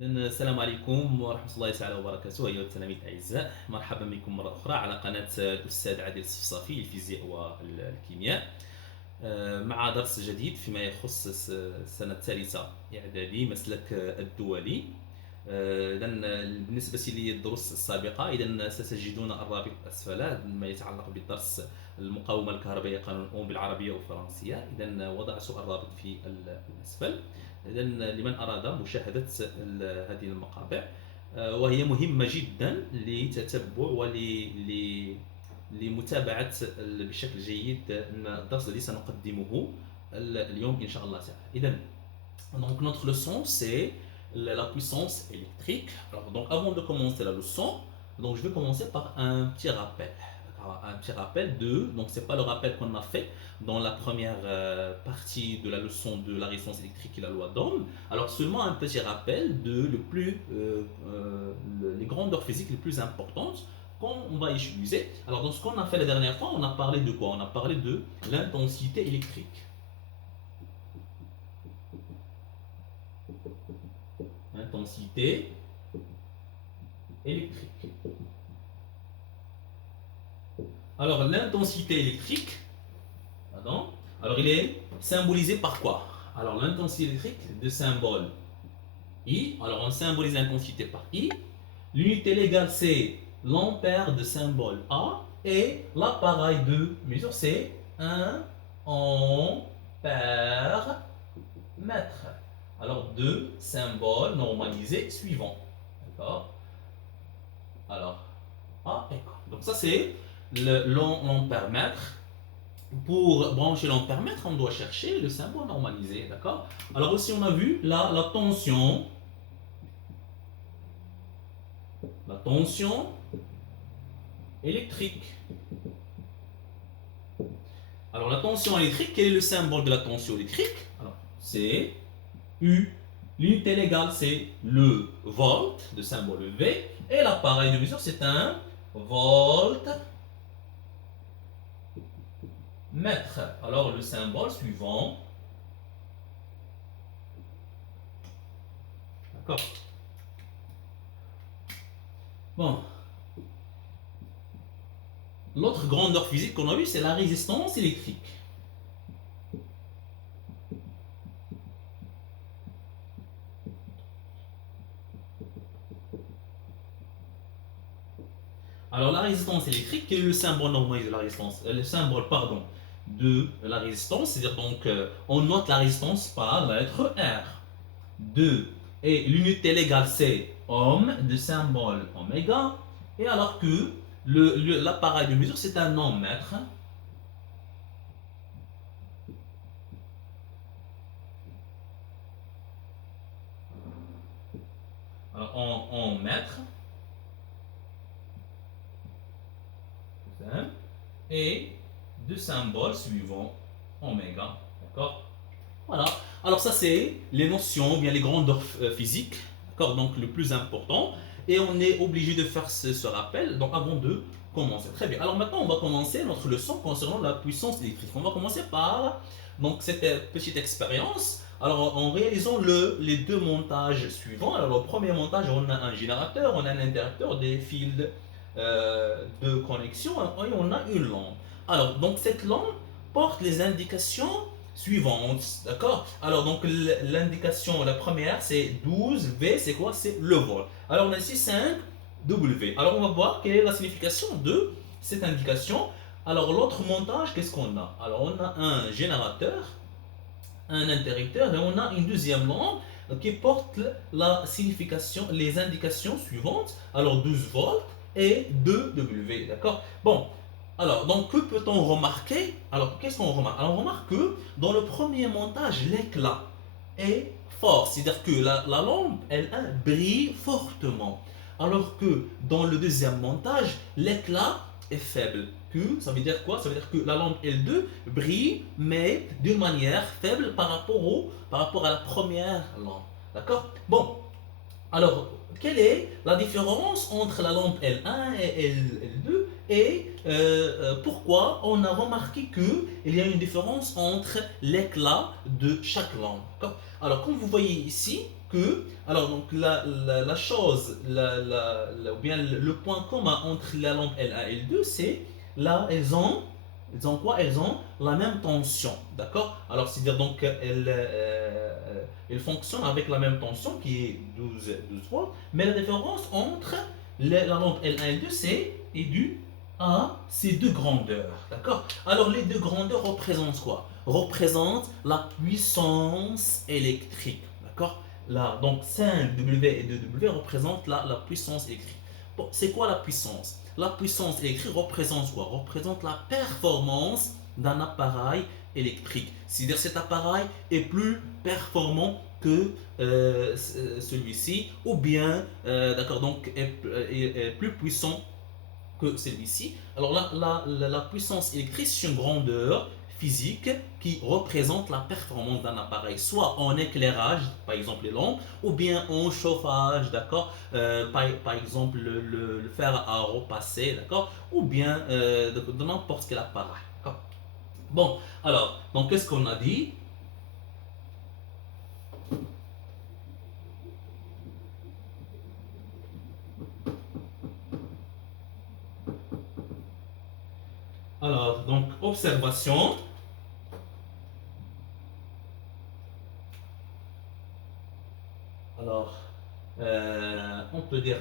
إذن السلام عليكم ورحمة الله تعالى وبركاته أيها التلاميذ الأعزاء، مرحبا بكم مرة أخرى على قناة الأستاذ عادل الصفصافي للفيزياء والكيمياء مع درس جديد فيما يخص السنة الثالثة إعدادي مسلك الدولي. إذن بالنسبة للدروس السابقة إذن ستجدون الرابط أسفل ما يتعلق بالدرس المقاومة الكهربائية قانون أوم بالعربية والفرنسية. إذن وضعت الرابط في الأسفل. إذا لمن أراد مشاهدة هذه المقاطع وهي مهمة جدا لتتبع لمتابعة بشكل جيد الدرس الذي سنقدمه اليوم إن شاء الله تعالى. إذا donc notre leçon c'est la puissance électrique. Alors, donc avant de commencer la leçon, donc je vais commencer par un petit rappel. Un petit rappel donc c'est pas le rappel qu'on a fait dans la première partie de la leçon de la résistance électrique et la loi d'Ohm. Alors seulement un petit rappel de les grandeurs physiques les plus importantes qu'on va utiliser. Alors dans ce qu'on a fait la dernière fois, on a parlé de quoi? On a parlé de l'intensité électrique. Intensité électrique. Alors l'intensité électrique, pardon, alors il est symbolisé par quoi? Alors l'intensité électrique de symbole I, alors on symbolise l'intensité par I. L'unité légale c'est l'ampère de symbole A et l'appareil de mesure c'est 1 ampère mètre. Alors deux symboles normalisés suivants. D'accord? Alors A et K. Donc ça c'est l'ampère mètre. Pour brancher l'ampère mètre, on doit chercher le symbole normalisé. D'accord? Alors aussi on a vu la tension. La tension électrique. Alors la tension électrique, quel est le symbole de la tension électrique? Alors c'est U. L'unité légale c'est le volt, de symbole V, et l'appareil de mesure c'est un volt mètre. Alors le symbole suivant. D'accord. Bon. L'autre grandeur physique qu'on a vue, c'est la résistance électrique. Alors la résistance électrique, quel est le symbole normalisé de la résistance? Le symbole, pardon, de la résistance, c'est-à-dire donc on note la résistance par la lettre R. 2. Et l'unité légale c'est ohm, de symbole oméga, et alors que l'appareil de mesure c'est un ohm mètre. Alors en mètre. Et deux symboles suivants oméga. D'accord? Voilà. Alors ça c'est les notions, bien les grandeurs physiques. D'accord? Donc le plus important. Et on est obligé de faire ce rappel donc avant de commencer. Très bien. Alors maintenant on va commencer notre leçon concernant la puissance électrique. On va commencer par donc cette petite expérience. Alors en réalisant les deux montages suivants. Alors le premier montage, on a un générateur, on a un interrupteur, des fils de connexion et on a une lampe. Alors donc cette lampe porte les indications suivantes, d'accord? Alors donc l'indication, la première c'est 12 V, c'est quoi? C'est le volt. Alors on a ici 5 W. Alors on va voir quelle est la signification de cette indication. Alors l'autre montage, qu'est-ce qu'on a? Alors on a un générateur, un interrupteur et on a une deuxième lampe qui porte la signification, les indications suivantes. Alors 12 volts et 2 W, d'accord? Bon, alors, donc que peut-on remarquer? Alors, qu'est-ce qu'on remarque? Alors, on remarque que dans le premier montage, l'éclat est fort, c'est-à-dire que la lampe, elle brille fortement. Alors que dans le deuxième montage, l'éclat est faible. Que, ça veut dire quoi? Ça veut dire que la lampe L2 brille, mais d'une manière faible par rapport à la première lampe. D'accord? Bon, alors, quelle est la différence entre la lampe L1 et L2 et pourquoi on a remarqué qu'il y a une différence entre l'éclat de chaque lampe? Alors, comme vous voyez ici, que, alors donc la chose, ou bien le point commun entre la lampe L1 et L2, c'est là, elles ont quoi? Elles ont la même tension, d'accord? Alors, c'est-à-dire donc elles fonctionnent avec la même tension qui est 12 volts, mais la différence entre la lampe L1 et L2, est due à ces deux grandeurs, d'accord? Alors, les deux grandeurs représentent quoi? Représentent la puissance électrique, d'accord? Là, donc 5W et 2W représentent la puissance électrique. Bon, c'est quoi la puissance? La puissance électrique représente quoi? Représente la performance d'un appareil électrique. C'est-à-dire cet appareil est plus performant que celui-ci, ou bien, d'accord, donc est plus puissant que celui-ci. Alors là, la puissance électrique, c'est une grandeur physique qui représente la performance d'un appareil, soit en éclairage, par exemple les lampes, ou bien en chauffage, d'accord, par exemple le fer à repasser, d'accord, ou bien de n'importe quel appareil. Bon, alors, donc qu'est-ce qu'on a dit? Alors, donc, observation. Alors, on peut dire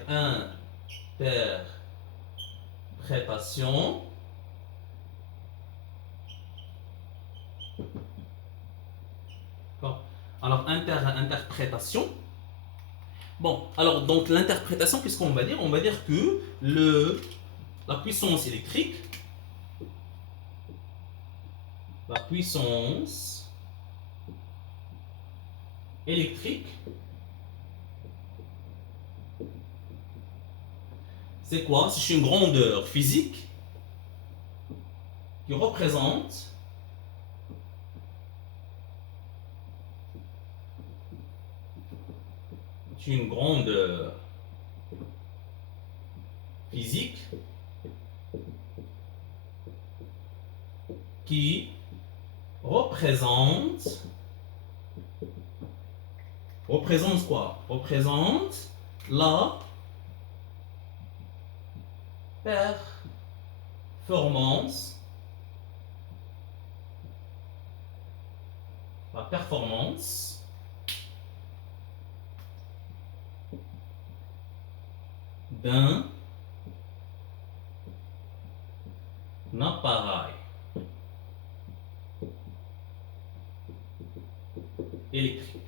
interprétation. Alors, interprétation. Bon, alors, donc, l'interprétation, qu'est-ce qu'on va dire? On va dire que la puissance électrique, la puissance électrique, c'est quoi? C'est une grandeur physique qui représente une grandeur physique qui représente quoi? Représente la performance d'un appareil électrique.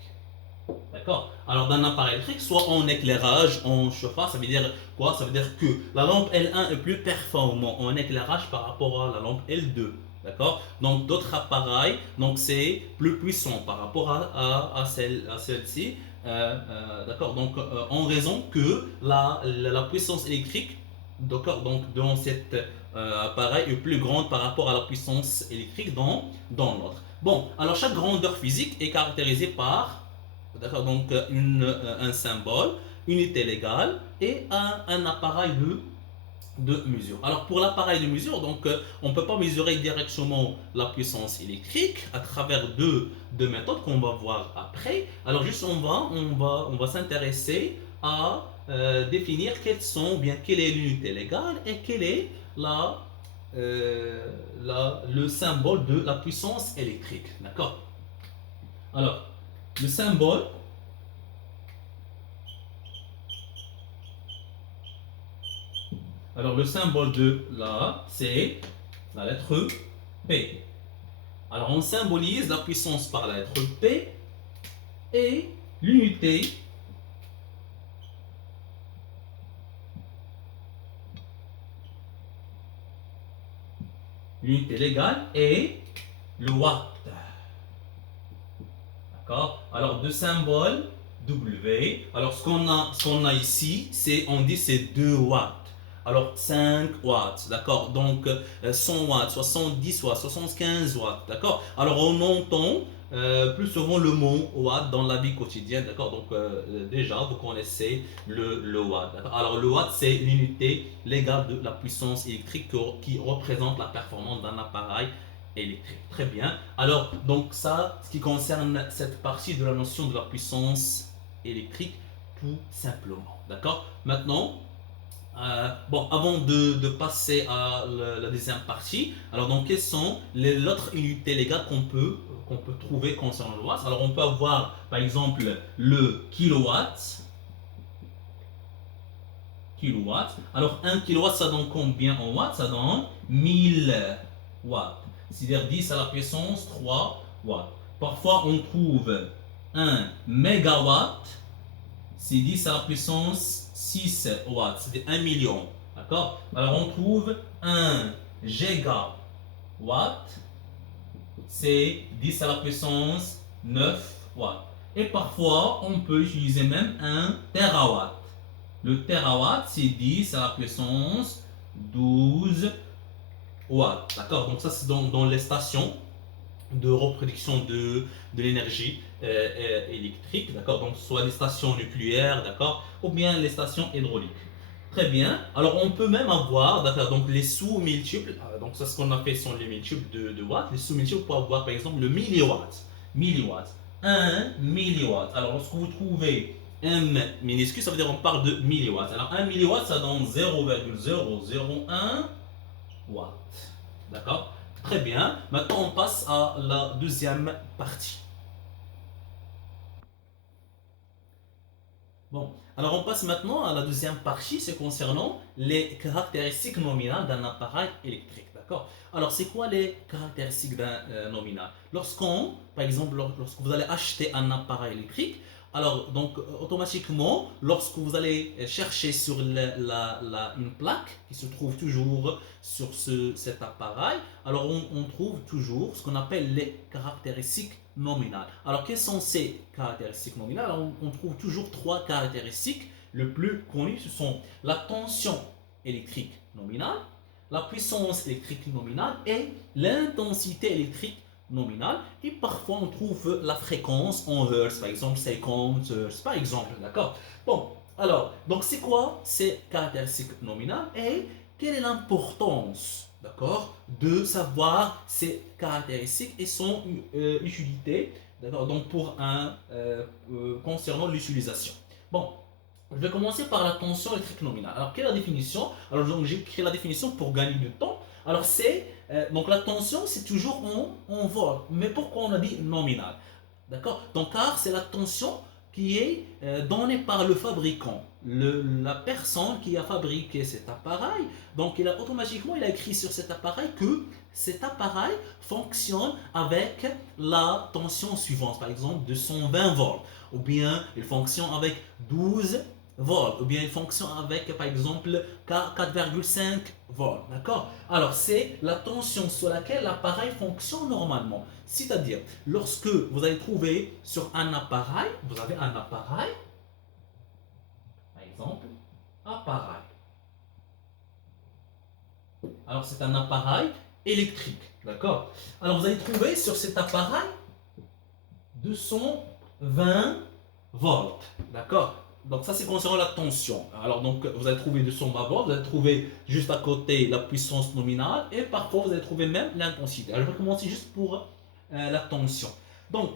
D'accord? Alors, d'un appareil électrique, soit en éclairage, en chauffage, ça veut dire quoi? Ça veut dire que la lampe L1 est plus performante en éclairage par rapport à la lampe L2. D'accord? Donc, d'autres appareils, donc c'est plus puissant par rapport à celle-ci. D'accord? Donc, en raison que la puissance électrique, d'accord, donc dans cet appareil est plus grande par rapport à la puissance électrique dans l'autre. Bon, alors chaque grandeur physique est caractérisée par, d'accord, donc un symbole, unité légale et un appareil de mesure. Alors pour l'appareil de mesure, donc on ne peut pas mesurer directement la puissance électrique à travers deux méthodes qu'on va voir après. Alors juste on va s'intéresser à définir quelle est l'unité légale et quelle est le symbole de la puissance électrique. D'accord? Alors, le symbole, de c'est la lettre P. Alors, on symbolise la puissance par la lettre P et l'unité légale est le watt. D'accord? Alors, deux symboles W. Alors, ce qu'on a ici, on dit c'est 2 watts. Alors, 5 watts, d'accord? Donc, 100 watts, 70 watts, 75 watts, d'accord? Alors, on entend plus souvent le mot watt dans la vie quotidienne, d'accord? Donc, déjà, vous connaissez le watt, d'accord? Alors, le watt, c'est l'unité légale de la puissance électrique qui représente la performance d'un appareil électrique. Très bien. Alors, donc ça, ce qui concerne cette partie de la notion de la puissance électrique tout simplement. D'accord? Maintenant, bon, avant de passer à la deuxième partie, alors donc quelles sont l'autre unité légale qu'on peut trouver concernant le watt? Alors on peut avoir par exemple le kilowatt. Kilowatt. Alors 1 kilowatt ça donne combien en watts? Ça donne 1000 watts. C'est-à-dire 10 à la puissance 3 watts. Parfois on trouve 1 mégawatt, c'est 10 à la puissance 6 watts, c'est 1 million. D'accord? Alors on trouve 1 gigawatt, c'est 10 à la puissance 9 watts. Et parfois on peut utiliser même 1 terawatt. Le terawatt, c'est 10 à la puissance 12 watts. D'accord? Donc ça, c'est dans les stations de reproduction de l'énergie électrique. D'accord? Donc soit les stations nucléaires, d'accord? Ou bien les stations hydrauliques. Très bien. Alors on peut même avoir, d'accord, donc les sous-multiples. Donc ça, ce qu'on a fait sont les multiples de watts. Les sous-multiples pour avoir par exemple le milliwatt. Milliwatt. 1 milliwatt. Alors lorsque vous trouvez M minuscule, ça veut dire on parle de milliwatts. Alors 1 milliwatt, ça donne 0,001 watts. D'accord? Très bien. Maintenant, on passe à la deuxième partie. Bon, alors on passe maintenant à la deuxième partie, c'est concernant les caractéristiques nominales d'un appareil électrique. D'accord? Alors, c'est quoi les caractéristiques d'un nominal? Par exemple, lorsque vous allez acheter un appareil électrique, alors, donc, automatiquement, lorsque vous allez chercher sur une plaque qui se trouve toujours sur cet appareil, alors on trouve toujours ce qu'on appelle les caractéristiques nominales. Alors, quelles sont ces caractéristiques nominales? Alors, on trouve toujours trois caractéristiques. Le plus connu, ce sont la tension électrique nominale, la puissance électrique nominale et l'intensité électrique nominale. Et parfois, on trouve la fréquence en Hertz, par exemple 50 Hertz, par exemple. D'accord? Bon, alors, donc c'est quoi ces caractéristiques nominales et quelle est l'importance, d'accord, de savoir ces caractéristiques et son utilité, d'accord, donc concernant l'utilisation. Bon, je vais commencer par la tension électrique nominale. Alors, quelle est la définition? Alors, j'ai écrit la définition pour gagner du temps. Alors, donc la tension, c'est toujours en volts. Mais pourquoi on a dit nominale? D'accord? Donc, car c'est la tension qui est donnée par le fabricant. La personne qui a fabriqué cet appareil, donc automatiquement, il a écrit sur cet appareil que cet appareil fonctionne avec la tension suivante, par exemple 220 volts, ou bien il fonctionne avec 12 volts, ou bien il fonctionne avec par exemple 4,5 volts. D'accord? Alors c'est la tension sur laquelle l'appareil fonctionne normalement. C'est-à-dire, lorsque vous allez trouver sur un appareil, vous avez un appareil, par exemple, appareil. Alors c'est un appareil électrique. D'accord? Alors vous allez trouver sur cet appareil 220 volts. D'accord? Donc ça c'est concernant la tension. Alors donc vous allez trouver 220 volts, vous allez trouver juste à côté la puissance nominale et parfois vous allez trouver même l'intensité. Alors je vais commencer juste pour la tension. Donc,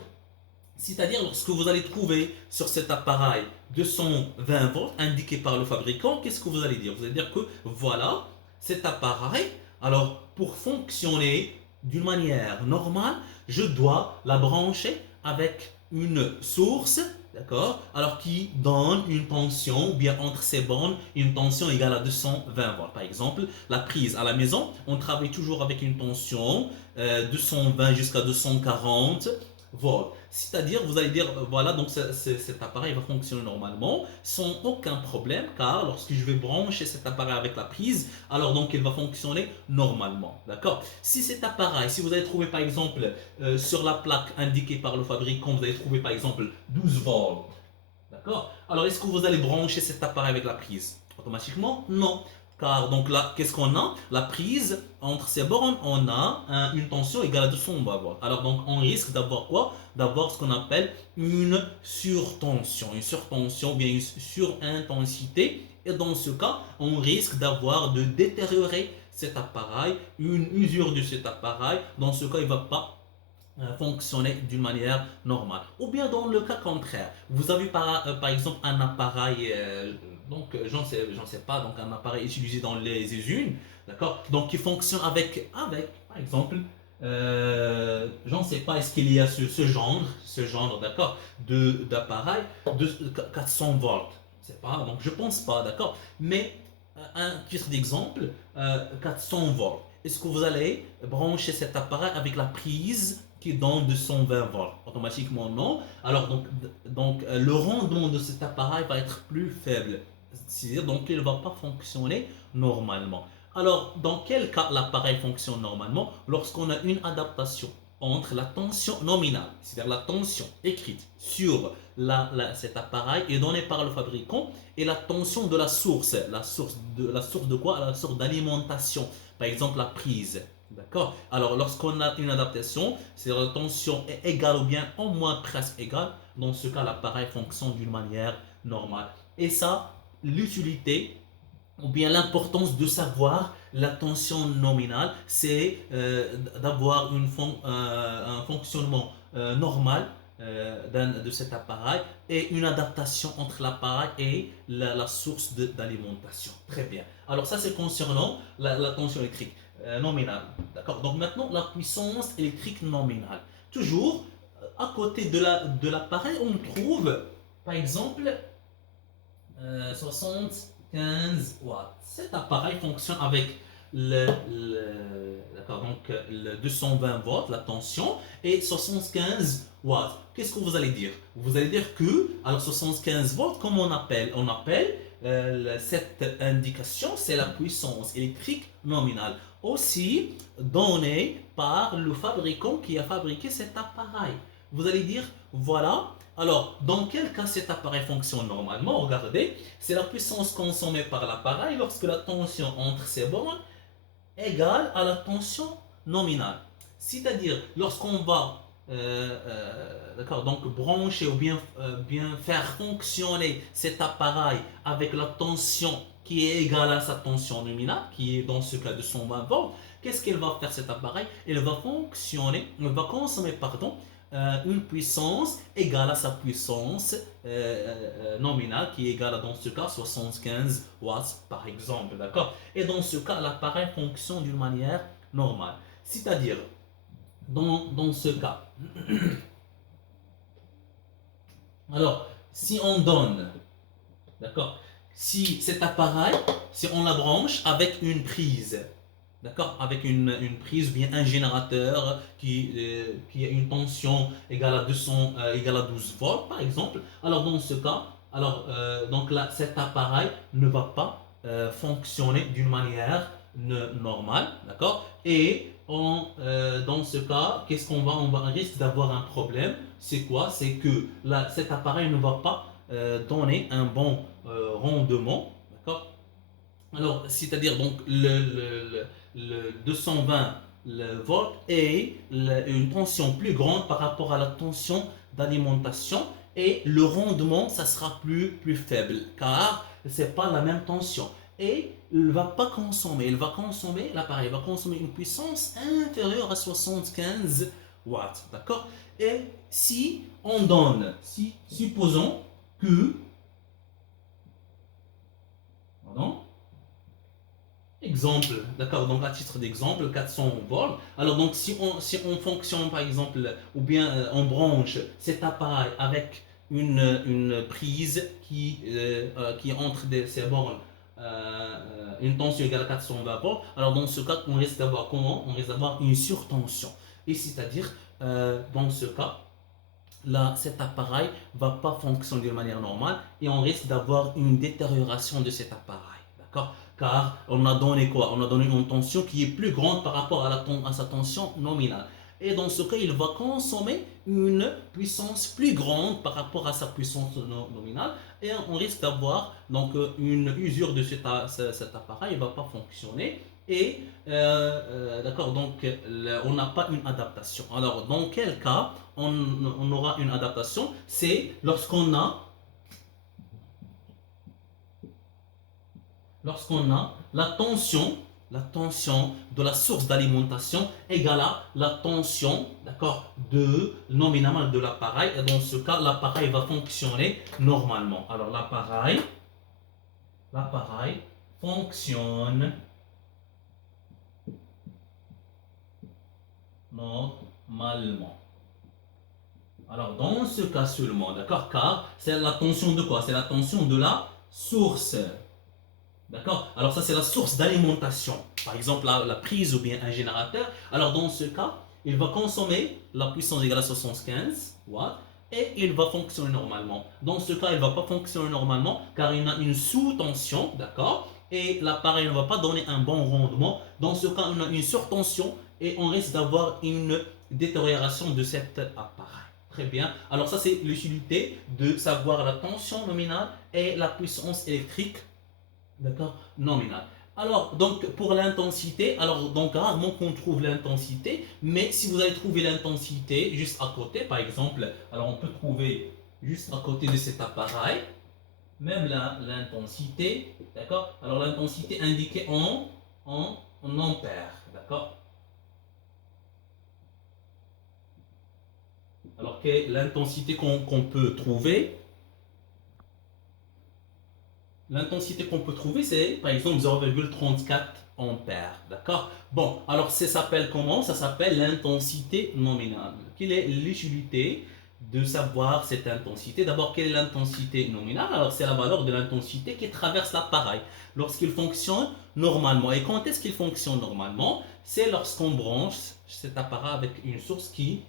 c'est-à-dire lorsque vous allez trouver sur cet appareil 220 volts indiqué par le fabricant, qu'est-ce que vous allez dire? Vous allez dire que voilà, cet appareil, alors pour fonctionner d'une manière normale, je dois la brancher avec une source, d'accord, alors qui donne une tension, ou bien entre ces bornes, une tension égale à 220 volts. Par exemple, la prise à la maison, on travaille toujours avec une tension 220 jusqu'à 240 volts. C'est-à-dire, vous allez dire, voilà, donc cet appareil va fonctionner normalement sans aucun problème, car lorsque je vais brancher cet appareil avec la prise, alors donc il va fonctionner normalement. D'accord? Si cet appareil, si vous allez trouver par exemple sur la plaque indiquée par le fabricant, vous allez trouver par exemple 12 volts. D'accord? Alors est-ce que vous allez brancher cet appareil avec la prise? Automatiquement, non. Car donc là, qu'est-ce qu'on a? La prise, entre ces bornes, on a une tension égale à 200 volts. Alors donc on risque d'avoir quoi? D'avoir ce qu'on appelle une surtension. Une surtension, bien une surintensité. Et dans ce cas, on risque d'avoir de détériorer cet appareil, une usure de cet appareil. Dans ce cas, il ne va pas fonctionner d'une manière normale. Ou bien dans le cas contraire, vous avez par exemple un appareil, j'en sais pas, donc un appareil utilisé dans les usines, d'accord, donc qui fonctionne avec par exemple, j'en sais pas, est-ce qu'il y a ce genre, d'accord, d'appareil de 400 volts, je sais pas, donc je pense pas, d'accord, mais un titre d'exemple, 400 volts. Est-ce que vous allez brancher cet appareil avec la prise qui donne 220 volts? Automatiquement, non. Alors, le rendement de cet appareil va être plus faible. C'est-à-dire, donc, il ne va pas fonctionner normalement. Alors, dans quel cas l'appareil fonctionne normalement? Lorsqu'on a une adaptation entre la tension nominale, c'est-à-dire la tension écrite sur cet appareil est donnée par le fabricant, et la tension de la source. La source de quoi? La source d'alimentation. Par exemple, la prise. D'accord? Alors, lorsqu'on a une adaptation, c'est la tension est égale ou bien au moins presque égale. Dans ce cas, l'appareil fonctionne d'une manière normale. Et ça, l'utilité ou bien l'importance de savoir la tension nominale, c'est d'avoir un fonctionnement normal de cet appareil et une adaptation entre l'appareil et la source d'alimentation. Très bien. Alors ça, c'est concernant la tension électrique nominale. D'accord. Donc maintenant, la puissance électrique nominale. Toujours, à côté de l'appareil, on trouve, par exemple, 75 watts. Cet appareil fonctionne avec le 220 volts, la tension, et 75 watts. Qu'est-ce que vous allez dire? Vous allez dire que, alors 75 volts, comment on appelle? On appelle cette indication, c'est la puissance électrique nominale. Aussi donnée par le fabricant qui a fabriqué cet appareil. Vous allez dire, voilà. Alors, dans quel cas cet appareil fonctionne normalement? Regardez, c'est la puissance consommée par l'appareil lorsque la tension entre ces bornes est égale à la tension nominale. C'est-à-dire, lorsqu'on va brancher ou bien faire fonctionner cet appareil avec la tension qui est égale à sa tension nominale, qui est dans ce cas de 120 volts, qu'est-ce qu'il va faire cet appareil? Il va consommer, une puissance égale à sa puissance nominale qui est égale à, dans ce cas, 75 watts par exemple, d'accord? Et dans ce cas, l'appareil fonctionne d'une manière normale. C'est-à-dire, dans ce cas, alors, si on donne, d'accord, si cet appareil, si on la branche avec une prise, d'accord, avec une prise ou bien un générateur qui a une tension égale à 200, égale à 12 volts par exemple, alors dans ce cas, donc là, cet appareil ne va pas fonctionner d'une manière normale, d'accord, et dans ce cas, qu'est-ce qu'on va, on risque d'avoir un problème. C'est quoi? C'est que là, cet appareil ne va pas donner un bon rendement, d'accord. Alors, c'est-à-dire donc le 220 volts et une tension plus grande par rapport à la tension d'alimentation, et le rendement ça sera plus faible car c'est pas la même tension, et l'appareil va consommer une puissance inférieure à 75 watts, d'accord. Et si on donne, si supposons que, pardon, exemple, d'accord, donc à titre d'exemple, 400 volts. Alors donc si on fonctionne par exemple, ou bien on branche cet appareil avec une prise qui entre ces bornes, une tension égale à 420 volts, alors dans ce cas, on risque d'avoir comment? On risque d'avoir une surtension. Et c'est-à-dire, dans ce cas, là, cet appareil ne va pas fonctionner de manière normale et on risque d'avoir une détérioration de cet appareil. D'accord? Car on a donné quoi? On a donné une tension qui est plus grande par rapport à sa tension nominale. Et dans ce cas, il va consommer une puissance plus grande par rapport à sa puissance nominale, et on risque d'avoir donc une usure de cet appareil, il ne va pas fonctionner. Et d'accord, donc on n'a pas une adaptation. Alors, dans quel cas on aura une adaptation? C'est lorsqu'on a la tension de la source d'alimentation égale à la tension, d'accord, de nominal de l'appareil. Et dans ce cas, l'appareil va fonctionner normalement. Alors l'appareil fonctionne normalement. Alors, dans ce cas seulement, d'accord, car c'est la tension de quoi? C'est la tension de la source. D'accord? Alors, ça, c'est la source d'alimentation. Par exemple, la prise ou bien un générateur. Alors, dans ce cas, il va consommer la puissance égale à 75 watts et il va fonctionner normalement. Dans ce cas, il ne va pas fonctionner normalement car il a une sous-tension, d'accord? Et l'appareil ne va pas donner un bon rendement. Dans ce cas, on a une surtension et on risque d'avoir une détérioration de cet appareil. Très bien. Alors ça, c'est l'utilité de savoir la tension nominale et la puissance électrique, d'accord, nominale. Alors, donc, pour l'intensité, alors, donc, rarement qu'on trouve l'intensité, mais si vous allez trouver l'intensité juste à côté, par exemple, alors on peut trouver juste à côté de cet appareil, même l'intensité, d'accord, alors l'intensité indiquée en ampères, d'accord. Alors, quelle est l'intensité qu'on peut trouver? L'intensité qu'on peut trouver, c'est par exemple 0,34 ampères. D'accord? Bon, alors ça s'appelle comment? Ça s'appelle l'intensité nominale. Quelle est l'utilité de savoir cette intensité? D'abord, quelle est l'intensité nominale? Alors, c'est la valeur de l'intensité qui traverse l'appareil lorsqu'il fonctionne normalement. Et quand est-ce qu'il fonctionne normalement? C'est lorsqu'on branche cet appareil avec une source qui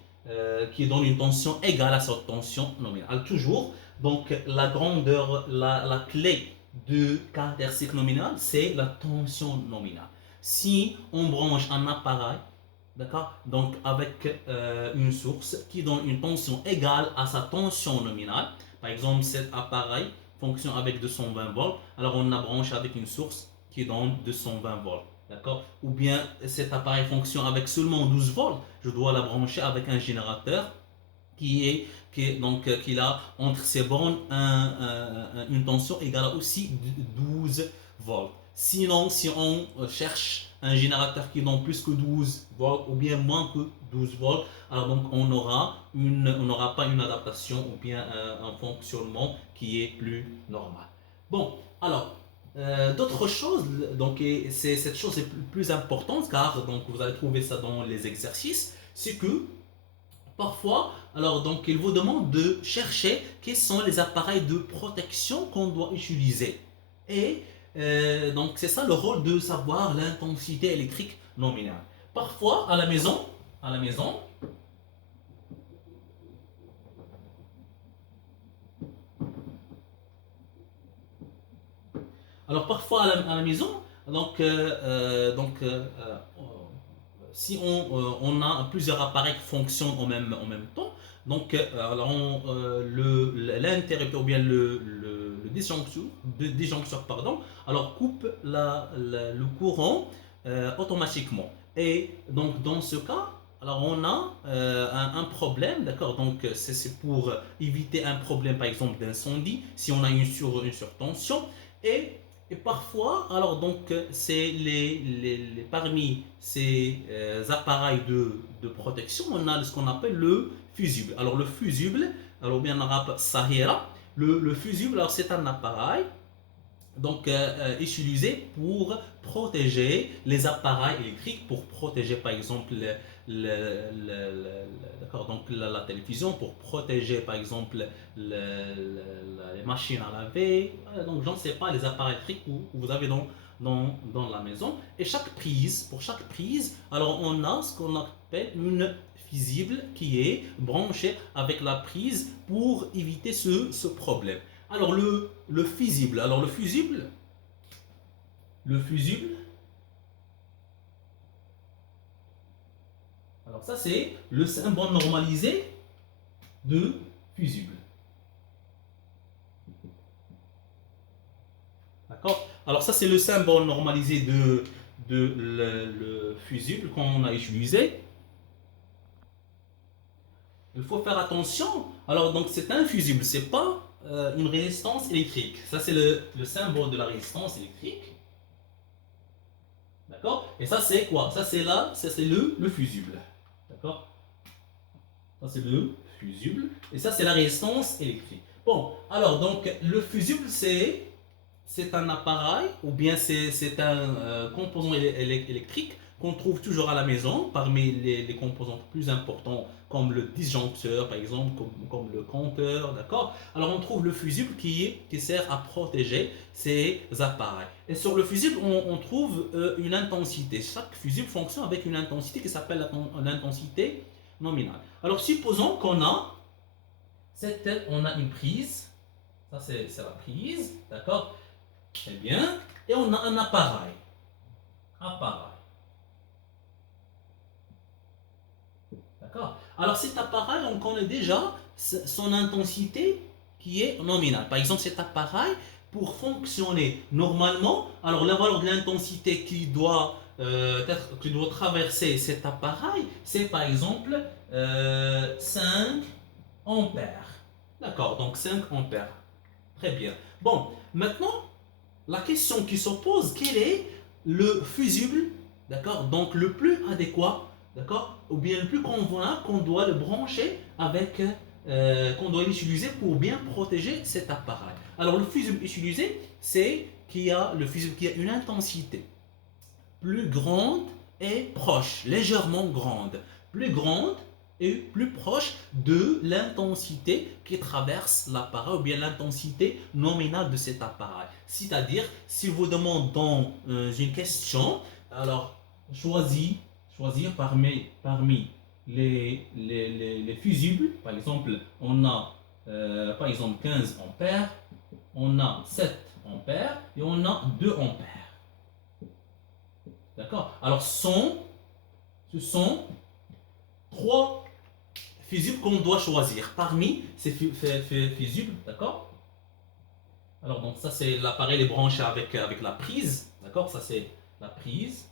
donne une tension égale à cette tension nominale. Toujours, donc la grandeur, la clé de caractéristique nominale, c'est la tension nominale. Si on branche un appareil, d'accord, donc avec une source qui donne une tension égale à sa tension nominale, par exemple cet appareil fonctionne avec 220 volts, alors on a branché avec une source qui donne 220 volts. D'accord? Ou bien cet appareil fonctionne avec seulement 12 volts, je dois la brancher avec un générateur qu'il a entre ses bornes une tension égale à aussi 12 volts. Sinon, si on cherche un générateur qui donne plus que 12 volts ou bien moins que 12 volts, alors donc on n'aura pas une adaptation ou bien un fonctionnement qui est plus normal. Bon, alors, d'autres choses, donc cette chose est plus importante car donc vous allez trouver ça dans les exercices, c'est que parfois, alors donc il vous demande de chercher quels sont les appareils de protection qu'on doit utiliser. Et donc c'est ça le rôle de savoir l'intensité électrique nominale. Parfois à la maison, alors parfois à la maison, si on a plusieurs appareils qui fonctionnent en même temps, donc l'interrupteur ou bien le disjoncteur, pardon, alors coupe le courant automatiquement. Et donc dans ce cas, alors on a un problème, d'accord, donc c'est pour éviter un problème par exemple d'incendie, si on a une surtension, et et parfois, alors donc, c'est parmi ces appareils de protection, on a ce qu'on appelle le fusible. Alors le fusible, alors bien en arabe sahira, le fusible, alors c'est un appareil donc utilisé pour protéger les appareils électriques, pour protéger par exemple donc la télévision, pour protéger par exemple les machines à laver, donc je ne sais pas, les appareils électriques que vous avez dans la maison. Et pour chaque prise, alors on a ce qu'on appelle une fusible qui est branchée avec la prise pour éviter ce problème. Alors le fusible, alors ça c'est le symbole normalisé de fusible. D'accord? Alors ça c'est le symbole normalisé de le fusible qu'on a utilisé. Il faut faire attention. Alors donc c'est un fusible, c'est pas une résistance électrique. Ça c'est le symbole de la résistance électrique. D'accord? Et ça c'est quoi? Ça c'est le fusible. D'accord? Ça, c'est le fusible. Et ça, c'est la résistance électrique. Bon, alors, donc, le fusible, c'est un appareil ou bien c'est un composant électrique qu'on trouve toujours à la maison parmi les composants plus importants comme le disjoncteur par exemple, comme le compteur, d'accord. Alors on trouve le fusible qui sert à protéger ces appareils. Et sur le fusible, on trouve une intensité. Chaque fusible fonctionne avec une intensité qui s'appelle l'intensité nominale. Alors supposons on a une prise, ça c'est la prise, d'accord. Très bien. Et on a un appareil. D'accord. Alors cet appareil, on connaît déjà son intensité qui est nominale. Par exemple, cet appareil, pour fonctionner normalement, alors la valeur de l'intensité qui doit traverser cet appareil, c'est par exemple 5 ampères. D'accord, donc 5 ampères. Très bien. Bon, maintenant, la question qui s'oppose, quel est le fusible, d'accord, donc le plus adéquat, d'accord, ou bien le plus convenable qu'on doit le brancher avec, qu'on doit l'utiliser pour bien protéger cet appareil. Alors le fusible utilisé, c'est le fusible qui a une intensité plus grande et proche, légèrement grande, plus grande et plus proche de l'intensité qui traverse l'appareil ou bien l'intensité nominale de cet appareil. C'est-à-dire, si vous demande dans une question, alors choisir parmi les fusibles, par exemple, on a par exemple 15 ampères, on a 7 ampères et on a 2 ampères. D'accord. Alors, ce sont trois fusibles qu'on doit choisir parmi ces fusibles. D'accord. Alors, donc, ça, c'est l'appareil est branché avec la prise. D'accord. Ça, c'est la prise.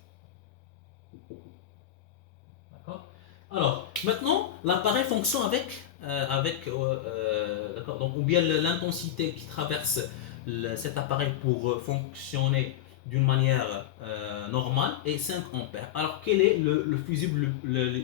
D'accord. Alors, maintenant, l'appareil fonctionne d'accord. Donc, ou bien l'intensité qui traverse cet appareil pour fonctionner d'une manière normale est 5 ampères. Alors, quel est le fusible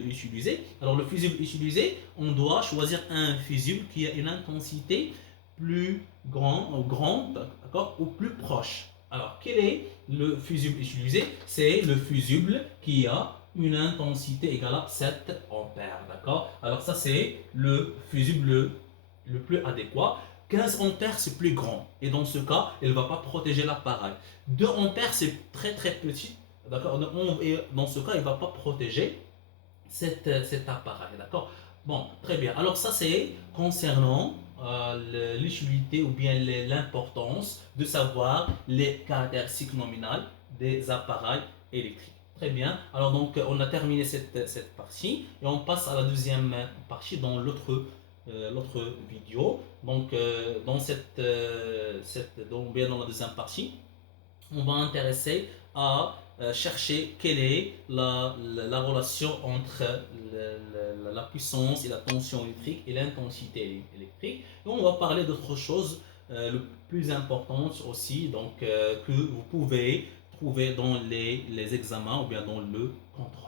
utilisé? Alors, le fusible utilisé, on doit choisir un fusible qui a une intensité plus grande, d'accord, ou plus proche. Alors, quel est le fusible utilisé? C'est le fusible qui a une intensité égale à 7 ampères, d'accord. Alors, ça, c'est le fusible le plus adéquat. 15 ampères, c'est plus grand. Et dans ce cas, il ne va pas protéger l'appareil. 2 ampères, c'est très très petit. D'accord. Et dans ce cas, il ne va pas protéger cet appareil. D'accord. Bon, très bien. Alors ça, c'est concernant l'utilité ou bien l'importance de savoir les caractéristiques nominales des appareils électriques. Très bien. Alors donc, on a terminé cette partie et on passe à la deuxième partie dans l'autre vidéo. Donc, bien dans la deuxième partie, on va intéresser à chercher quelle est la relation entre la puissance et la tension électrique et l'intensité électrique. Et on va parler d'autre chose, le plus importante aussi, donc que vous pouvez trouver dans les examens ou bien dans le contrôle.